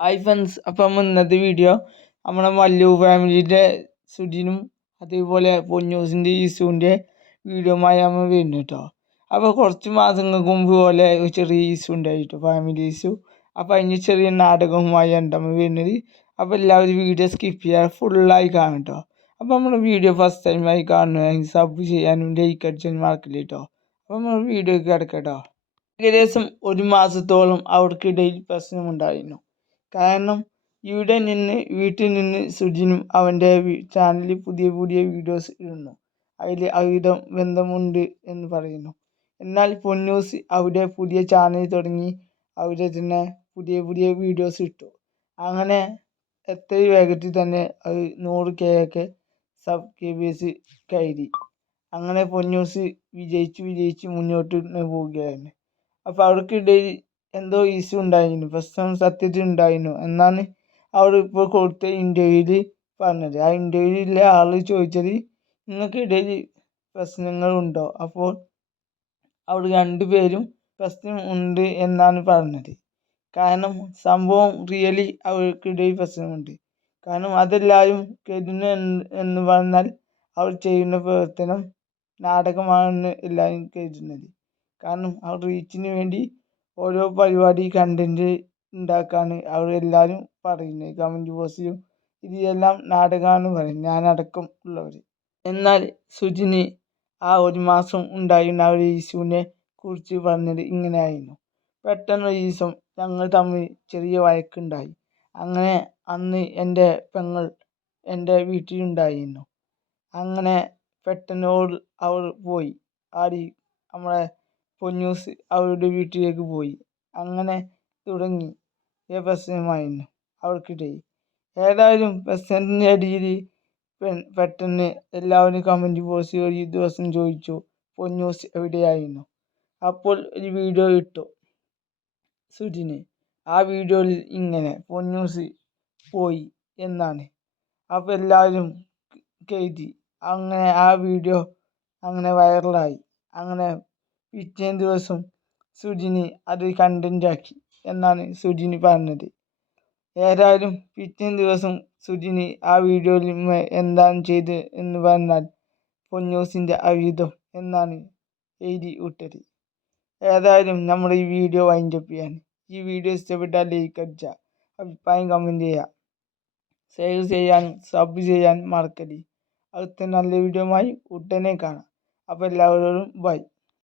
Hi friends അപ്പം ഇന്നത്തെ video നമ്മുടെ മല്ലു ഫാമിലിയുടെ സുജിനും അതേപോലെ പൊന്നൂസിന്റെ ഈസുവിന്റെ വീഡിയോമായി നമ്മൾ വരുന്നു കേട്ടോ അപ്പോൾ കുറച്ച് മാസങ്ങൾക്ക് മുമ്പ് പോലെ ഒരു ചെറിയ ഈസു ഉണ്ടായിട്ടോ ഫാമിലി ഈസു. അപ്പോൾ അതിന് ചെറിയ നാടകവുമായി നമ്മൾ വരുന്നത്. അപ്പോൾ എല്ലാവരും വീഡിയോ സ്കിപ്പ് ചെയ്യാതെ ഫുള്ളായി കാണും കേട്ടോ അപ്പോൾ നമ്മൾ വീഡിയോ ഫസ്റ്റ് ടൈമായി കാണുകയാണെങ്കിൽ സബ് ചെയ്യാനും ലൈക്ക് അടിച്ചാൽ മറക്കില്ല കേട്ടോ അപ്പോൾ നമ്മൾ വീഡിയോയ്ക്ക് കിടക്കട്ടോ ഏകദേശം ഒരു മാസത്തോളം അവർക്കിടയിൽ പ്രശ്നമുണ്ടായിരുന്നു കാരണം ഇവിടെ നിന്ന് വീട്ടിൽ നിന്ന് സുജിനും അവന്റെ ചാനലിൽ പുതിയ പുതിയ വീഡിയോസ് ഇടുന്നു. അതിൽ അവിടം ബന്ധമുണ്ട് എന്ന് പറയുന്നു. എന്നാൽ പൊന്നൂസ് അവിടെ പുതിയ ചാനൽ തുടങ്ങി അവിടെ തന്നെ പുതിയ പുതിയ വീഡിയോസ് ഇട്ടു. അങ്ങനെ എത്ര വേഗത്തിൽ തന്നെ അത് നൂറ് കെ ഒക്കെ സബ്സ്ക്രൈബേഴ്സ് കയറി. അങ്ങനെ പൊന്നൂസ് വിജയിച്ച് വിജയിച്ച് മുന്നോട്ട് പോവുകയാണ്. അപ്പോൾ അവർക്കിടയിൽ എന്തോ ഇഷ്യൂ ഉണ്ടായിരുന്നു പ്രശ്നം സത്യത്തിൽ ഉണ്ടായിരുന്നു എന്നാണ് അവർ ഇപ്പോൾ കൊടുത്ത ഇന്റർവ്യൂവിൽ പറഞ്ഞത്. ആ ഇന്റർവ്യൂവിലെ ആൾ ചോദിച്ചത് നിങ്ങൾക്കിടയിൽ പ്രശ്നങ്ങളുണ്ടോ അപ്പോൾ അവർ രണ്ടുപേരും പ്രശ്നം ഉണ്ട് എന്നാണ് പറഞ്ഞത്. കാരണം സംഭവം റിയലി അവർക്കിടയിൽ പ്രശ്നമുണ്ട്. കാരണം അതെല്ലാവരും കരുതുന്നു എന്ന് പറഞ്ഞാൽ അവർ ചെയ്യുന്ന പ്രവർത്തനം നാടകമാണെന്ന് എല്ലാവരും കരുതുന്നത്. കാരണം അവർ റീച്ചിന് വേണ്ടി ഓരോ പരിപാടി കണ്ടന്റ് ഉണ്ടാക്കാണ് അവരെല്ലാവരും പറയുന്നത് കമന്റ് ബോക്സിലും ഇതെല്ലാം നാടകമാണെന്ന് പറയും. ഞാനടക്കം ഉള്ളവർ എന്നാൽ സുജിന് ആ ഒരു മാസം ഉണ്ടായിരുന്ന ആ ഒരു ഇഷ്യൂവിനെ കുറിച്ച് പറഞ്ഞത് ഇങ്ങനെയായിരുന്നു. പെട്ടെന്ന് ഒരു ദിവസം ഞങ്ങൾ തമ്മിൽ ചെറിയ വഴക്കുണ്ടായി. അങ്ങനെ അന്ന് എന്റെ പെങ്ങൾ എന്റെ വീട്ടിലുണ്ടായിരുന്നു. അങ്ങനെ പെട്ടെന്ന് അവൾ പോയി. ആടി നമ്മളെ പൊന്നൂസ് അവരുടെ വീട്ടിലേക്ക് പോയി. അങ്ങനെ തുടങ്ങി. പ്രശ്നമായിരുന്നു അവർക്കിടയിൽ. ഏതായാലും പ്രസിഡന്റിന്റെ അടിയിൽ പെട്ടെന്ന് എല്ലാവരും കമന്റ് ബോക്സിൽ ഒരു ദിവസം ചോദിച്ചു പൊന്നൂസ് എവിടെയായിരുന്നു? അപ്പോൾ ഒരു വീഡിയോ ഇട്ടു. സുജിന് ആ വീഡിയോയിൽ ഇങ്ങനെ പൊന്നൂസ് പോയി എന്നാണ്. അപ്പോൾ എല്ലാവരും കരുതി അങ്ങനെ ആ വീഡിയോ അങ്ങനെ വൈറലായി. അങ്ങനെ പിറ്റേ ദിവസം സുജിനി അത് കണ്ടന്റാക്കി എന്നാണ് സുജിനി പറഞ്ഞത്. ഏതായാലും പിറ്റേ ദിവസം സുജിനി ആ വീഡിയോയിൽ എന്താണ് ചെയ്ത് എന്ന് പറഞ്ഞാൽ പൊന്നൂസിന്റെ അവിധം എന്നാണ് എഴുതി വിട്ടത്. ഏതായാലും നമ്മൾ ഈ വീഡിയോ വൈൻഡപ്പ് ചെയ്യാൻ. ഈ വീഡിയോ ഇഷ്ടപ്പെട്ടാൽ ലൈക്ക് അടിച്ച അഭിപ്രായം കമന്റ് ചെയ്യുക ഷെയർ ചെയ്യാൻ സബ് ചെയ്യാൻ മറക്കരുത് അടുത്ത നല്ല വീഡിയോയുമായി ഉടനെ കാണാം. അപ്പോൾ എല്ലാവരോടും ബൈ